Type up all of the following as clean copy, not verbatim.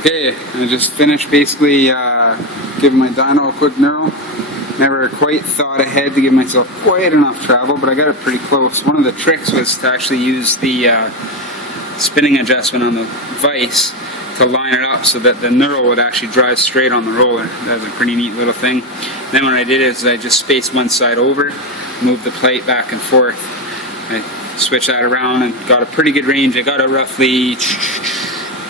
Okay, I just finished basically giving my dyno a quick knurl. Never quite thought ahead to give myself quite enough travel, but I got it pretty close. One of the tricks was to actually use the spinning adjustment on the vise to line it up so that the knurl would actually drive straight on the roller. That was a pretty neat little thing. Then what I did is I just spaced one side over, moved the plate back and forth. I switched that around and got a pretty good range. I got a roughly,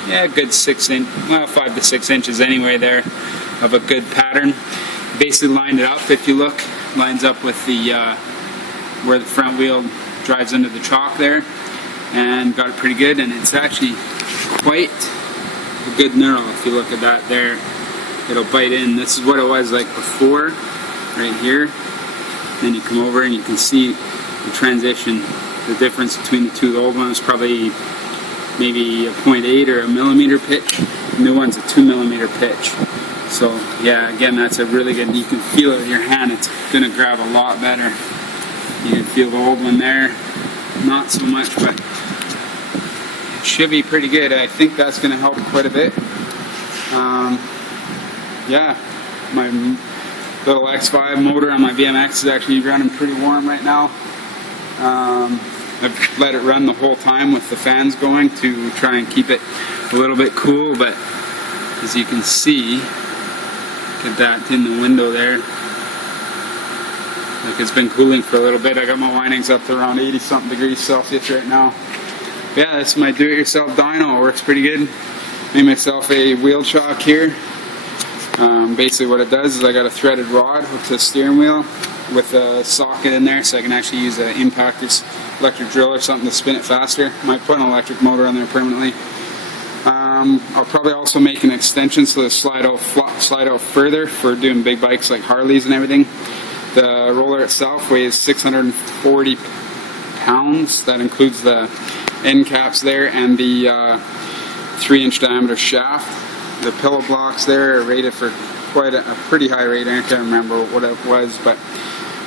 yeah, a good 5 to 6 inches anyway there of a good pattern. Basically lined it up, if you look, lines up with the where the front wheel drives into the chalk there, and got it pretty good. And it's actually quite a good knurl. If you look at that there, it'll bite in. This is what it was like before, right here. Then you come over and you can see the transition, the difference between the two. The old one was probably maybe a 0.8 or a millimeter pitch. The new one's a 2 millimeter pitch. So yeah, again, that's a really good, you can feel it with your hand, it's going to grab a lot better. You can feel the old one there, not so much, but it should be pretty good. I think that's going to help quite a bit. Yeah, my little X5 motor on my BMX is actually running pretty warm right now. I've let it run the whole time with the fans going to try and keep it a little bit cool, but as you can see, look at that in the window there. Like, it's been cooling for a little bit. I got my windings up to around 80 something degrees Celsius right now. Yeah, this is my do-it-yourself dyno. It works pretty good. Made myself a wheel chock here. Basically what it does is I got a threaded rod with the steering wheel with a socket in there, so I can actually use an impactor's electric drill or something to spin it faster. Might put an electric motor on there permanently. I'll probably also make an extension so the slide out further for doing big bikes like Harleys and everything. The roller itself weighs 640 pounds. That includes the end caps there and the 3-inch diameter shaft. The pillow blocks there are rated for quite a pretty high rating. I can't remember what it was, but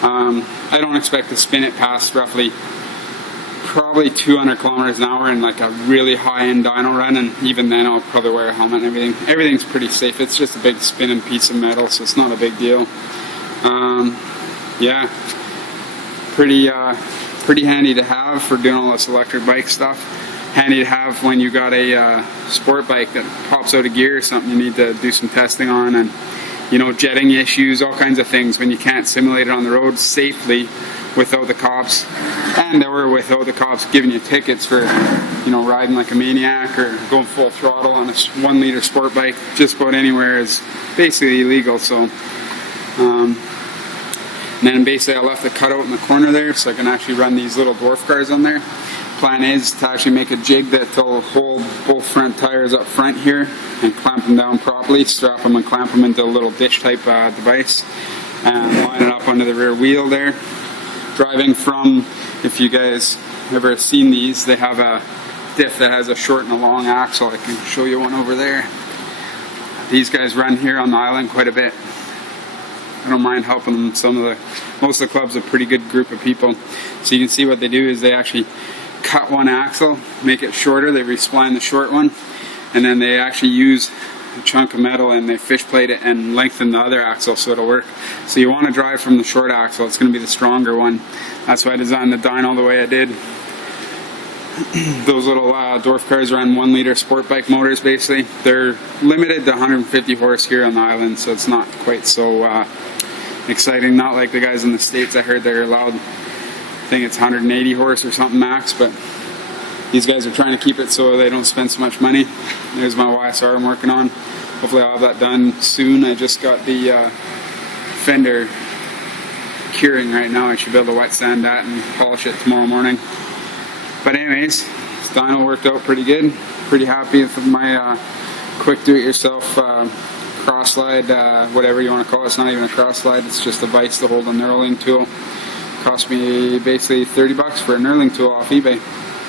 I don't expect to spin it past roughly probably 200 kilometers an hour in like a really high-end dyno run, and even then I'll probably wear a helmet and everything. Everything's pretty safe. It's just a big spinning piece of metal, so it's not a big deal. Yeah, pretty handy to have for doing all this electric bike stuff. Handy to have when you got a sport bike that pops out of gear or something you need to do some testing on, and you know, jetting issues, all kinds of things when you can't simulate it on the road safely without the cops, or without the cops giving you tickets for, you know, riding like a maniac or going full throttle on a 1 liter sport bike. Just about anywhere is basically illegal. So, and then basically I left the cutout in the corner there so I can actually run these little dwarf cars on there. Plan is to actually make a jig that will hold both front tires up front here and clamp them down properly, strap them and clamp them into a little dish type device, and line it up under the rear wheel there. Driving from, if you guys ever seen these, they have a diff that has a short and a long axle. I can show you one over there. These guys run here on the island quite a bit. I don't mind helping them. Most of the club's a pretty good group of people. So you can see what they do is they actually cut one axle, make it shorter, they respline the short one, and then they actually use a chunk of metal and they fish plate it and lengthen the other axle so it'll work. So you want to drive from the short axle, it's going to be the stronger one. That's why I designed the dyno the way I did. Those little dwarf cars run 1 liter sport bike motors basically. They're limited to 150 horse here on the island, so it's not quite so exciting. Not like the guys in the States. I heard they're allowed, I think it's 180 horse or something max, but these guys are trying to keep it so they don't spend so much money. There's my YSR I'm working on. Hopefully I'll have that done soon. I just got the fender curing right now. I should be able to wet sand that and polish it tomorrow morning. But anyways, this dyno worked out pretty good. Pretty happy with my quick do-it-yourself cross slide, whatever you want to call it. It's not even a cross slide, it's just a vise to hold a knurling tool. Cost me basically $30 for a knurling tool off eBay.